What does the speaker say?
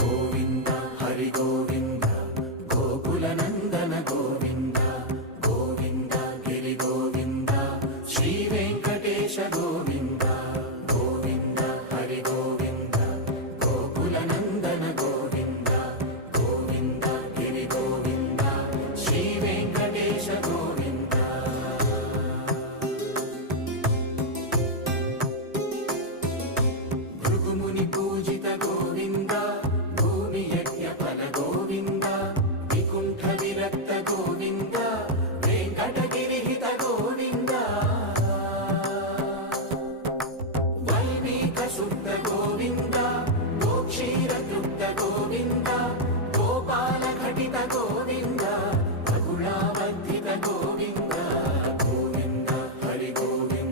గోవింద హరి గోవింద గోకుల నందన గోవింద గోవింద గిరి గోవింద శ్రీ వెంకటేశ గోవింద గోవింద హరి గోవింద గోకుల నందన గోవింద గోవింద గిరి గోవింద శ్రీ వెంకటేశ గోవింద. భృగుముని పూజిత గోవింద భూమి యజ్ఞ ఫల గోవింద వికుంఠ విరక్త గోవింద వెంకటగిరిహిత గోవింద వల్మీక శుద్ధ